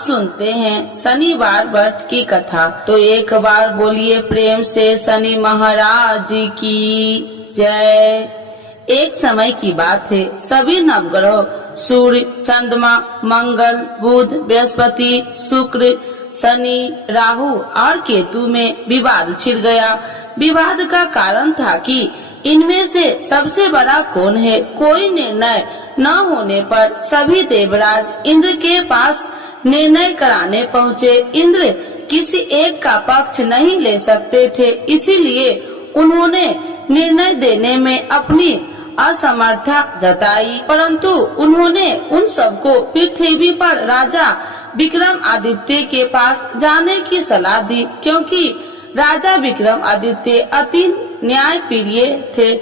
सुनते हैं शनिवार व्रत की कथा। तो एक बार बोलिए प्रेम से शनि महाराज की जय। एक समय की बात है, सभी नवग्रह सूर्य, चंद्रमा, मंगल, बुध, बृहस्पति, शुक्र, शनि, राहु और केतु में विवाद छिड़ गया। विवाद का कारण था कि इनमें से सबसे बड़ा कौन है। कोई निर्णय न होने पर सभी देवराज इंद्र के पास निर्णय कराने पहुँचे। इंद्र किसी एक का पक्ष नहीं ले सकते थे, इसीलिए उन्होंने निर्णय देने में अपनी असमर्थता जताई। परंतु उन्होंने उन सबको पृथ्वी पर राजा विक्रमादित्य के पास जाने की सलाह दी, क्योंकि राजा विक्रमादित्य अति न्यायप्रिय थे।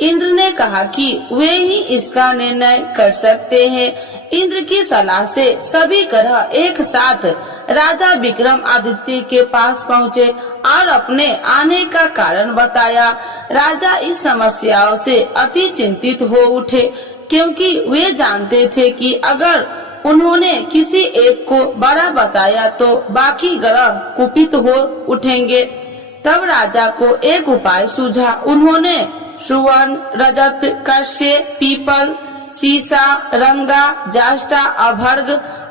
इंद्र ने कहा कि वे ही इसका निर्णय कर सकते हैं। इंद्र की सलाह से सभी ग्रह एक साथ राजा विक्रमादित्य के पास पहुँचे और अपने आने का कारण बताया। राजा इस समस्याओं से अति चिंतित हो उठे, क्योंकि वे जानते थे कि अगर उन्होंने किसी एक को बड़ा बताया तो बाकी ग्रह कुपित हो उठेंगे। तब राजा को एक उपाय सूझा। उन्होंने सुवर्ण, रजत, कश्य, पीपल, सीसा, रंगा, जाष्टा, अभर्ग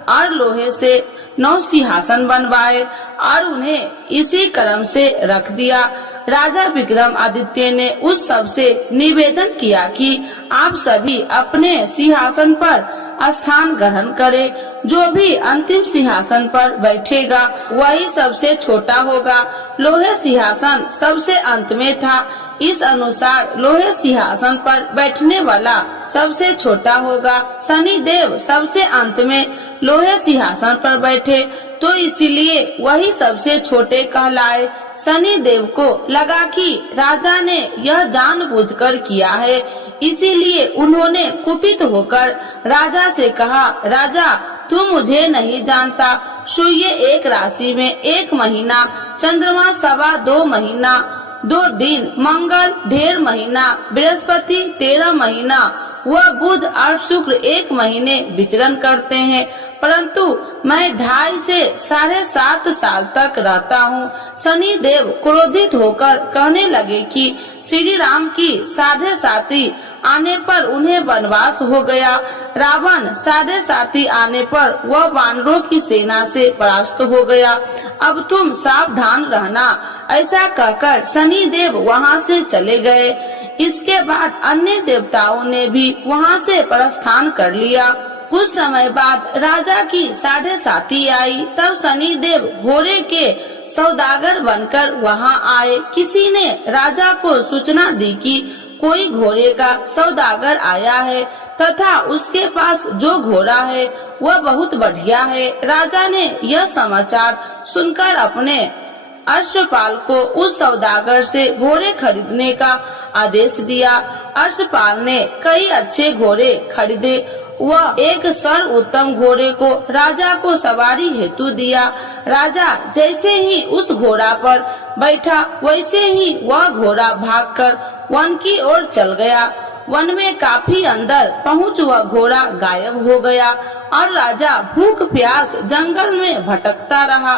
और लोहे से 9 सिंहासन बनवाए और उन्हें इसी क्रम से रख दिया। राजा विक्रमादित्य ने उस सब से निवेदन किया कि आप सभी अपने सिंहासन पर स्थान ग्रहण करें। जो भी अंतिम सिंहासन पर बैठेगा वही सबसे छोटा होगा। लोहे सिंहासन सबसे अंत में था, इस अनुसार लोहे सिंहासन पर बैठने वाला सबसे छोटा होगा। शनि देव सबसे अंत में लोहे सिंहासन पर बैठे, तो इसीलिए वही सबसे छोटे कहलाए। शनि देव को लगा कि राजा ने यह जानबूझकर किया है, इसीलिए उन्होंने कुपित होकर राजा से कहा, राजा तू मुझे नहीं जानता। सूर्य एक राशि में 1 महीना, चंद्रमा 2.25 महीना, 2 दिन, मंगल 1.5 महीना, बृहस्पति 13 महीना, वह बुध और शुक्र 1 महीने विचरण करते हैं, परंतु मैं 2.5 से 7.5 साल तक रहता हूँ। शनि देव क्रोधित होकर कहने लगे कि श्री राम की 7.5 आने पर उन्हें वनवास हो गया। रावण 7.5 आने पर वह वानरों की सेना से परास्त हो गया। अब तुम सावधान रहना। ऐसा कहकर शनि देव वहाँ से चले गए। इसके बाद अन्य देवताओं ने भी वहाँ से प्रस्थान कर लिया। कुछ समय बाद राजा की 7.5 आई, तब शनि देव घोड़े के सौदागर बनकर वहाँ आए। किसी ने राजा को सूचना दी कि कोई घोड़े का सौदागर आया है तथा उसके पास जो घोड़ा है वह बहुत बढ़िया है। राजा ने यह समाचार सुनकर अपने अश्वपाल को उस सौदागर से घोड़े खरीदने का आदेश दिया। अश्वपाल ने कई अच्छे घोड़े खरीदे। वह एक सर्वोत्तम घोड़े को राजा को सवारी हेतु दिया। राजा जैसे ही उस घोड़ा पर बैठा, वैसे ही वह घोड़ा भागकर वन की ओर चल गया। वन में काफी अंदर पहुँच वह घोड़ा गायब हो गया और राजा भूख प्यास जंगल में भटकता रहा।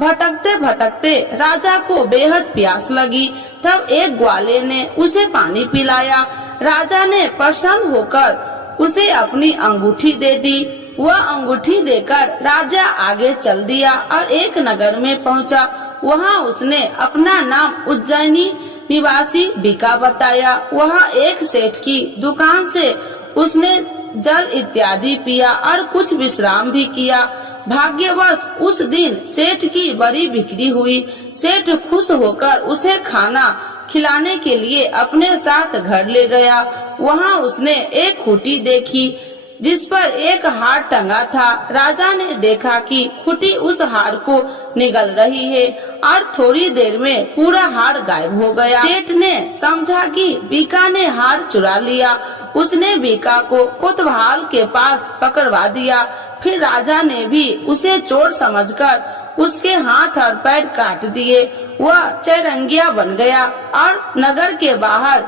भटकते भटकते राजा को बेहद प्यास लगी। तब एक ग्वाले ने उसे पानी पिलाया। राजा ने प्रसन्न होकर उसे अपनी अंगूठी दे दी। वह अंगूठी देकर राजा आगे चल दिया और एक नगर में पहुंचा। वहां उसने अपना नाम उज्जैनी निवासी बिका बताया। वहां एक सेठ की दुकान से उसने जल इत्यादि पिया और कुछ विश्राम भी किया। भाग्यवश उस दिन सेठ की बड़ी बिक्री हुई। सेठ खुश होकर उसे खाना खिलाने के लिए अपने साथ घर ले गया। वहां उसने एक खूंटी देखी जिस पर एक हार टंगा था। राजा ने देखा कि खूंटी उस हार को निगल रही है और थोड़ी देर में पूरा हार गायब हो गया। सेठ ने समझा कि बीका ने हार चुरा लिया। उसने बीका को कोतवाल के पास पकड़वा दिया। फिर राजा ने भी उसे चोर समझकर उसके हाथ और पैर काट दिए। वह चैरंगिया बन गया और नगर के बाहर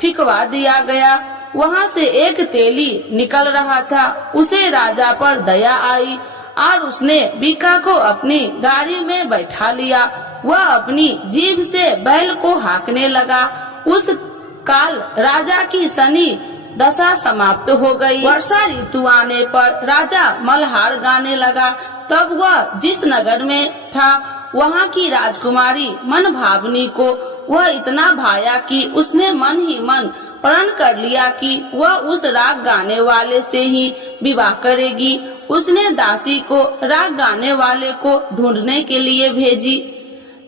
फिकवा दिया गया। वहाँ से एक तेली निकल रहा था। उसे राजा पर दया आई और उसने बीका को अपनी गाड़ी में बैठा लिया। वह अपनी जीभ से बैल को हाँकने लगा। उस काल राजा की शनि दशा समाप्त हो गई। वर्षा ऋतु आने पर राजा मल्हार गाने लगा। तब वह जिस नगर में था वहाँ की राजकुमारी मन भावनी को वह इतना भाया कि उसने मन ही मन प्रण कर लिया कि वह उस राग गाने वाले से ही विवाह करेगी। उसने दासी को राग गाने वाले को ढूंढने के लिए भेजी।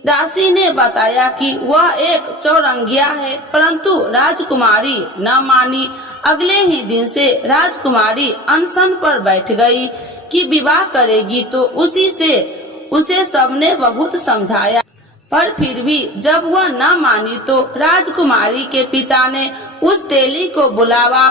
दासी ने बताया कि वह एक चौरंगिया है, परंतु राजकुमारी न मानी। अगले ही दिन से राजकुमारी अनशन पर बैठ गई कि विवाह करेगी तो उसे सबने बहुत समझाया, पर फिर भी जब वह न मानी तो राजकुमारी के पिता ने उस तेली को बुलावा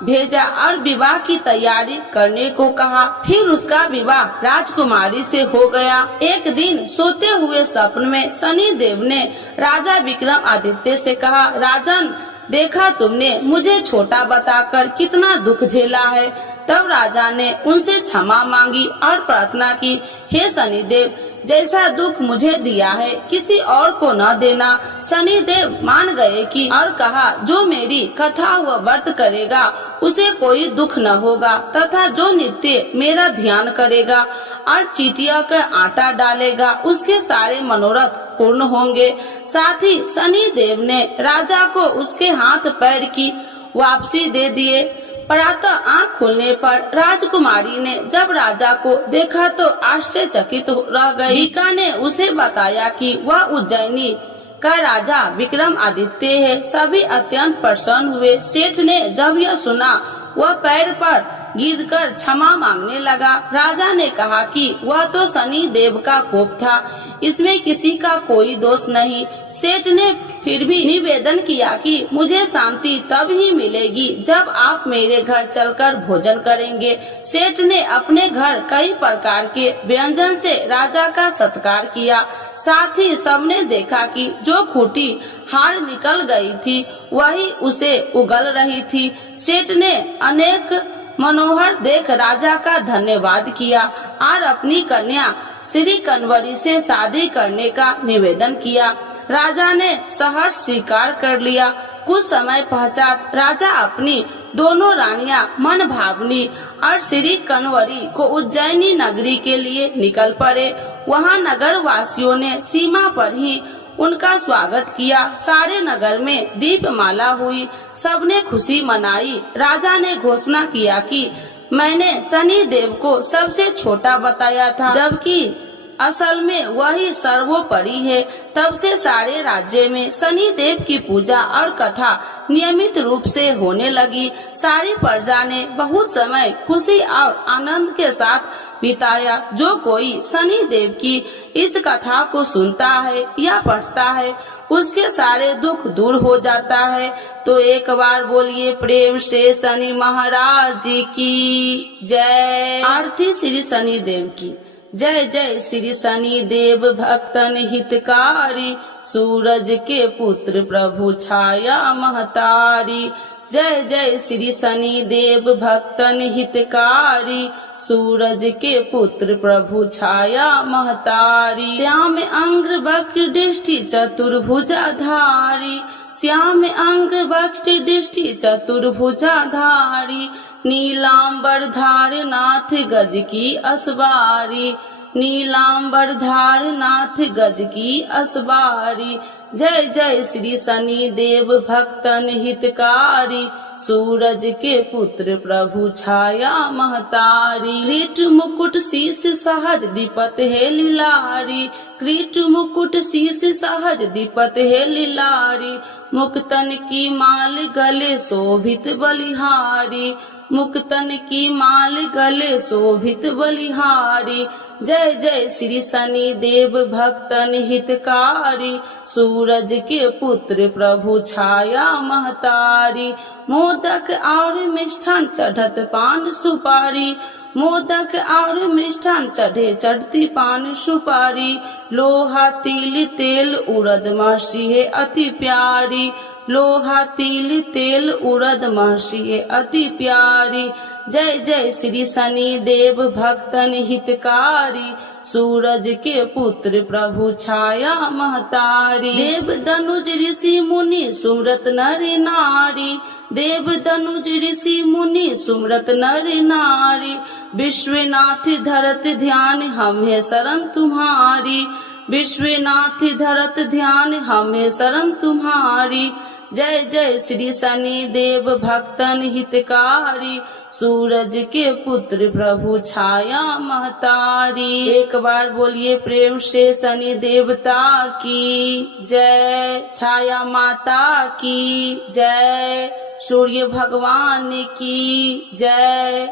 भेजा और विवाह की तैयारी करने को कहा। फिर उसका विवाह राजकुमारी से हो गया। एक दिन सोते हुए स्वप्न में शनि देव ने राजा विक्रमादित्य से कहा, राजन, देखा तुमने मुझे छोटा बताकर कितना दुख झेला है। तब राजा ने उनसे क्षमा मांगी और प्रार्थना की, हे शनिदेव, जैसा दुख मुझे दिया है किसी और को न देना। शनिदेव मान गए कि और कहा, जो मेरी कथा व व्रत करेगा उसे कोई दुख न होगा, तथा जो नित्य मेरा ध्यान करेगा और चीटिया का आटा डालेगा उसके सारे मनोरथ पूर्ण होंगे। साथ ही शनिदेव ने राजा को उसके हाथ पैर की वापसी दे दिए। प्रातः आँख खुलने पर राजकुमारी ने जब राजा को देखा तो आश्चर्यचकित रह गई। बीका ने उसे बताया कि वह उज्जैनी का राजा विक्रमादित्य है। सभी अत्यंत प्रसन्न हुए। सेठ ने जब यह सुना वह पैर पर गिरकर क्षमा मांगने लगा। राजा ने कहा कि वह तो शनि देव का कोप था, इसमें किसी का कोई दोष नहीं। सेठ ने फिर भी निवेदन किया कि मुझे शांति तब ही मिलेगी जब आप मेरे घर चलकर भोजन करेंगे। सेठ ने अपने घर कई प्रकार के व्यंजन से राजा का सत्कार किया। साथ ही सबने देखा कि जो खूंटी हार निकल गई थी वही उसे उगल रही थी। सेठ ने अनेक मनोहर देख राजा का धन्यवाद किया और अपनी कन्या श्री कन्वरी से शादी करने का निवेदन किया। राजा ने सहर्ष स्वीकार कर लिया। कुछ समय पश्चात राजा अपनी दोनों रानियां मन भावनी और श्री कन्वरी को उज्जैनी नगरी के लिए निकल पड़े। वहां नगर वासियों ने सीमा पर ही उनका स्वागत किया। सारे नगर में दीपमाला हुई, सबने खुशी मनाई। राजा ने घोषणा किया कि मैंने शनि देव को सबसे छोटा बताया था, जबकि असल में वही सर्वोपरि है। तब से सारे राज्य में शनि देव की पूजा और कथा नियमित रूप से होने लगी। सारी प्रजा ने बहुत समय खुशी और आनंद के साथ बिताया। जो कोई शनि देव की इस कथा को सुनता है या पढ़ता है उसके सारे दुख दूर हो जाता है। तो एक बार बोलिए प्रेम से शनि महाराज की जय। आरती श्री शनि देव की जय। जय श्री शनि देव भक्तन हितकारी, सूरज के पुत्र प्रभु छाया महतारी। जय जय श्री शनि देव भक्तन हितकारी, सूरज के पुत्र प्रभु छाया महतारी। श्याम अंग्र वक्र दृष्टि चतुर्भुजाधारी, श्याम अंग्र वक्र दृष्टि चतुर्भुजाधारी। नीलांबर धार नाथ गज की असवारी, नीलांबर धार नाथ गज की असवारी। जय जय श्री शनि देव भक्तन हितकारी, सूरज के पुत्र प्रभु छाया महतारी। क्रीट मुकुट शीश सहज दीपत है लीलारी, क्रीट मुकुट शीश सहज दीपत है लीलारी। मुक्तन की माल गले शोभित बलिहारी, मुक्तन की माल गले शोभित बलिहारी। जय जय श्री शनि देव भक्तन हितकारी, सूरज के पुत्र प्रभु छाया महतारी। मोदक और मिष्ठान चढ़त पान सुपारी, मोदक और मिष्ठान चढ़े चढ़ती पान सुपारी। लोहा तिल तेल उड़द महसी है अति प्यारी, लोहा तिल तेल उड़द महसी है अति प्यारी। जय जय श्री शनि देव भक्तन हितकारी, सूरज के पुत्र प्रभु छाया महतारी। देव दनुज ऋषि मुनि सुमरत नर नारी, देव दनुज ऋषि मुनि सुमरत नर नारी। विश्वनाथ धरत ध्यान हमें शरण तुम्हारी, विश्वनाथ धरत ध्यान हमें शरण तुम्हारी। जय जय श्री शनि देव भक्तन हितकारी, सूरज के पुत्र प्रभु छाया महतारी। एक बार बोलिए प्रेम से शनि देवता की जय, छाया माता की जय, सूर्य भगवान की जय।